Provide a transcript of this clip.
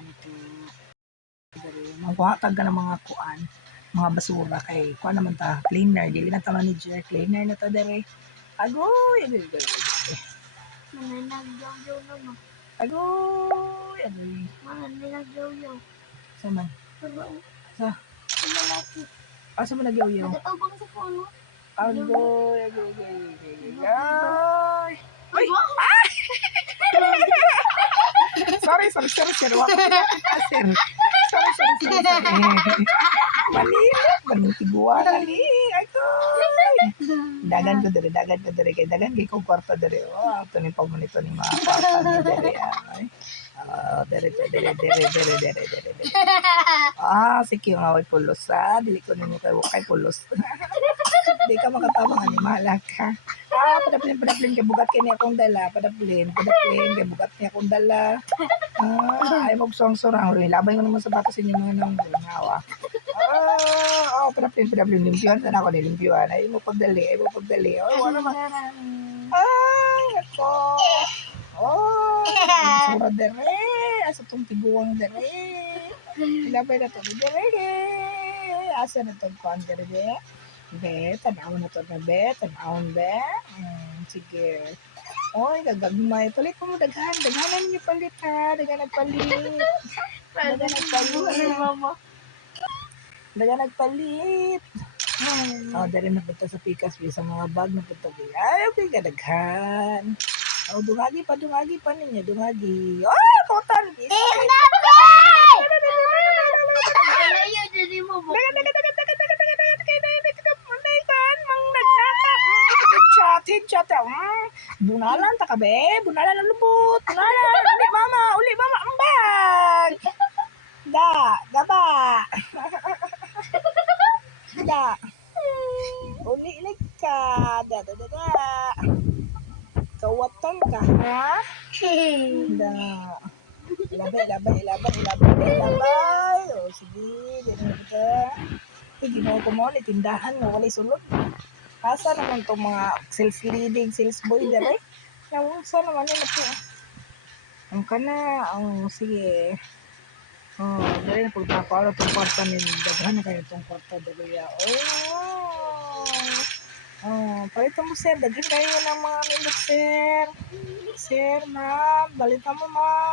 ganito. Magkuha ka ng mga kuan, mga basura kay kuan naman ta, cleaner, dili na ta manager, cleaner na ta dere. Agoy, Mananagyaw-yaw naman. agoy, Mananagyaw-yaw. Sa man? Sa? Ang lalaki. Asa mo nagyaw-yaw? Nagatabang sa puno. Agoy. Ay! Sorry. Sir. Wala sir. Sorry. Maning tiguan ali. Dagan ko dere kay dagan kay kong kwarta dere. Oh, ato ni pamunito ni mga kwarta ni dere ay. Dere. Sige nga way pulos ha. Dili ko nimo kay pulos. Di ka makatabang animala ka. Padaplin kay bugat kini akong dala. Padaplin kay bugat niya akong dala. Ay mo sorang labay mo naman sa bata sa inyo mga nang ngawa. Padaplin limpyuhan sana ako nilimpyuhan. Ay mo pagdali. Ay wala man. Ay ako. Sura dere. Asa tong tiguang dere. Ilabay na to dere. Asa na tong kuan dere. Be, tanawon na to na be. Tanawon be. Sige. Oy, gagagmay. Palit mo daghan. Daghanan niyo palit ha. Daghan nagpalit. Dari na punta sa pikas sa mga bag na punta. Ay, okay, daghan. Dungagi pa ninyo. Dungagi. Ay, kotan. Malayo, dili mo mo. Chat. Bunalan ta ka be. Bunalan ang lubot. Bunalan. Uli mama ang bag. Gaba. Uli ka. Da. Kawatan ka ha? Da. Ilabay. O sige. Ginawa ko mo ni tindahan nga wala sulod. Asa naman itong mga self-leading sales boy dere? Nawusa naman yun ito. Ang kana, sige. Dere na pagpapalo itong kwarta ni daghan na kayo itong kwarta dere. Palitan mo sir, daghan kayo ng mga nindot sir. Sir, ma'am, balitan mo ma'am.